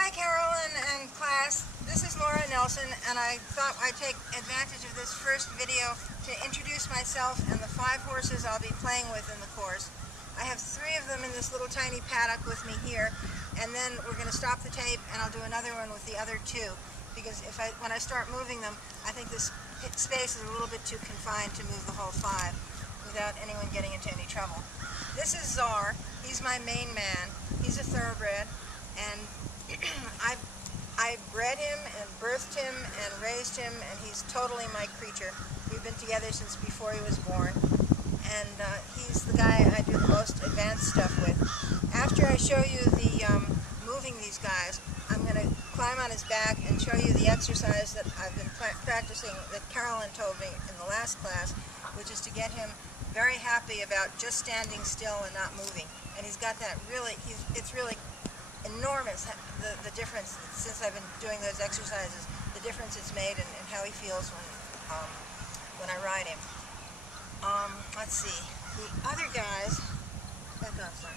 Hi Carolyn and class, this is Laura Nelson, and I thought I'd take advantage of this first video to introduce myself and the 5 horses I'll be playing with in the course. I have 3 of them in this little tiny paddock with me here, and then we're going to stop the tape and I'll do another one with the other 2, because when I start moving them, I think this space is a little bit too confined to move the whole 5 without anyone getting into any trouble. This is Czar. He's my main man. He's a thoroughbred, and I bred him and birthed him and raised him, and he's totally my creature. We've been together since before he was born, and he's the guy I do the most advanced stuff with. After I show you the moving these guys, I'm going to climb on his back and show you the exercise that I've been practicing that Carolyn told me in the last class, which is to get him very happy about just standing still and not moving. And he's got that really, it's really enormous, the difference since I've been doing those exercises, the difference it's made in how he feels when I ride him. Let's see, the other guys, back off, sorry.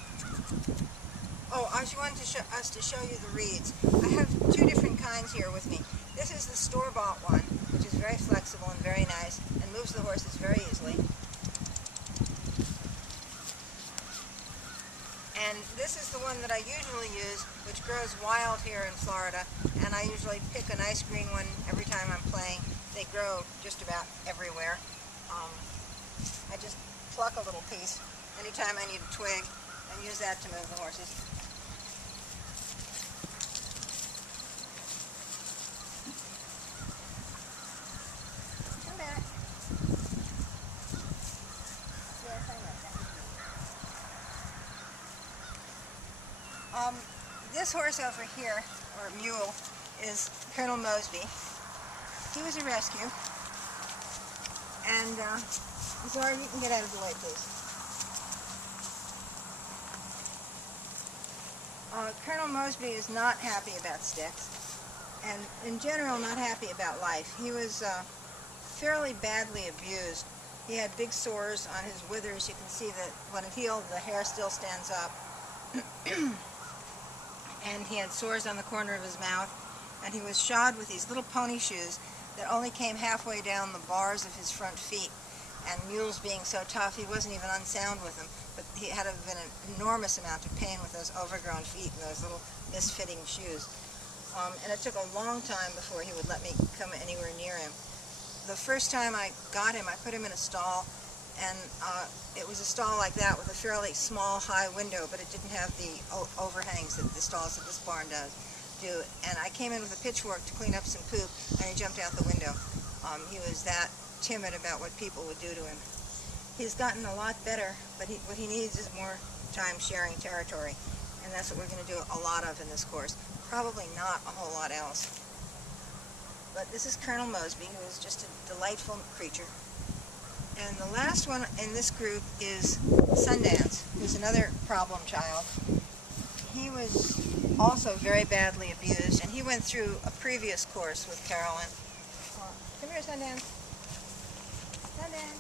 Oh, I just wanted to show you the reeds. I have 2 different kinds here with me. This is the store-bought one, which is very flexible and very nice and moves the horses very easily. And this is the one that I usually use, which grows wild here in Florida, and I usually pick a nice green one every time I'm playing. They grow just about everywhere. I just pluck a little piece anytime I need a twig and use that to move the horses. Come back. Yes, I know that. This horse over here, or mule, is Colonel Mosby. He was a rescue. And, Zara, you can get out of the way, please. Colonel Mosby is not happy about sticks, and in general not happy about life. He was fairly badly abused. He had big sores on his withers. You can see that when it healed, the hair still stands up. And he had sores on the corner of his mouth, and he was shod with these little pony shoes that only came halfway down the bars of his front feet. And mules being so tough, he wasn't even unsound with them, but he had been an enormous amount of pain with those overgrown feet and those little misfitting shoes. And it took a long time before he would let me come anywhere near him. The first time I got him, I put him in a stall, and it was a stall like that with a fairly small, high window, but it didn't have the overhangs that the stalls that this barn do. And I came in with a pitchfork to clean up some poop, and he jumped out the window. He was that timid about what people would do to him. He's gotten a lot better, but what he needs is more time sharing territory, and that's what we're going to do a lot of in this course. Probably not a whole lot else. But this is Colonel Mosby, who is just a delightful creature. And the last one in this group is Sundance, who's another problem child. He was also very badly abused, and he went through a previous course with Carolyn. Come here, Sundance. Sundance.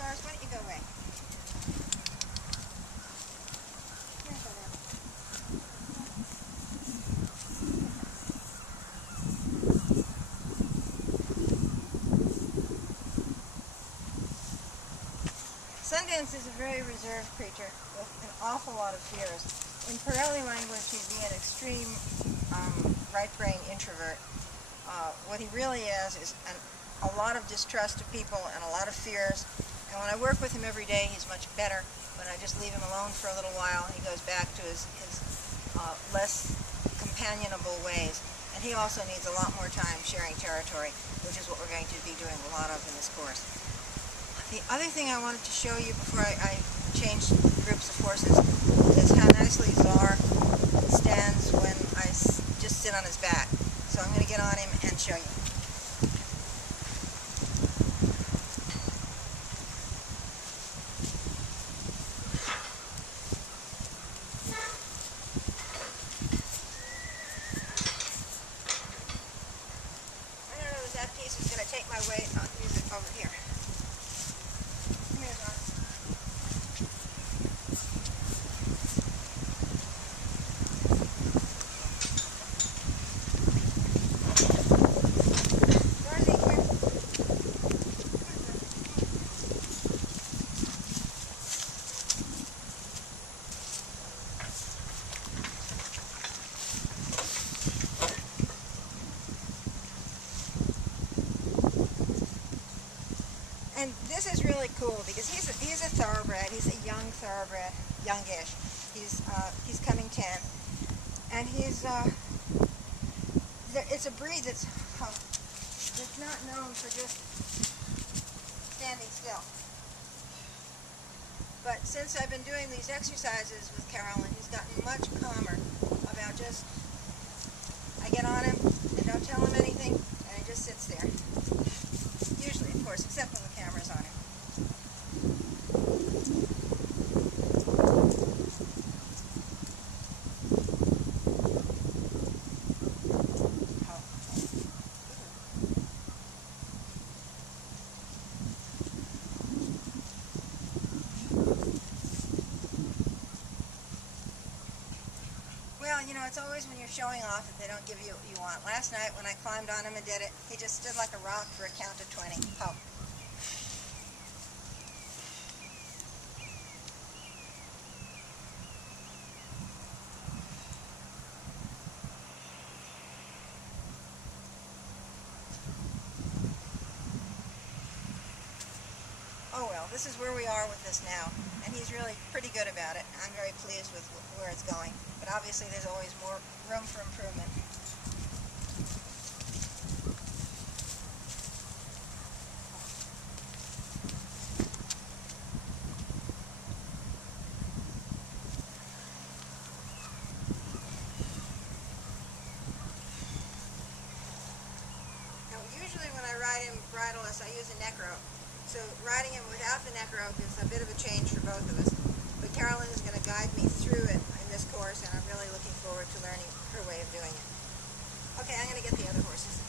Why don't you go away? Sundance is a very reserved creature with an awful lot of fears. In Pirelli language, he'd be an extreme right-brain introvert. What he really is a lot of distrust of people and a lot of fears, And when I work with him every day, he's much better. When I just leave him alone for a little while, he goes back to his less companionable ways. And he also needs a lot more time sharing territory, which is what we're going to be doing a lot of in this course. The other thing I wanted to show you before I change groups of horses is how nicely Czar stands when I just sit on his back. So I'm going to get on him and show you. That piece is going to take my weight. I'll use it over here. Come here, John. Dorothy, come here. And this is really cool because he's a thoroughbred. He's a young thoroughbred, youngish. He's coming 10, and it's a breed that's not known for just standing still. But since I've been doing these exercises with Carolyn, he's gotten much calmer about just, I get on him and don't tell him anything, and he just sits there. Usually, of course, except when the camera's on him. Well, you know, it's always when you're showing off that they don't give you what you want. Last night when I climbed on him and did it, he just stood like a rock for a count of 20. Oh. Oh well, this is where we are with this now, and he's really pretty good about it. I'm very pleased with where it's going, but obviously there's always more room for improvement. Now usually when I ride him bridleless, I use a neck rope. So riding him without the neck rope is a bit of a change for both of us. But Carolyn is going to guide me through it in this course, and I'm really looking forward to learning her way of doing it. Okay, I'm going to get the other horses.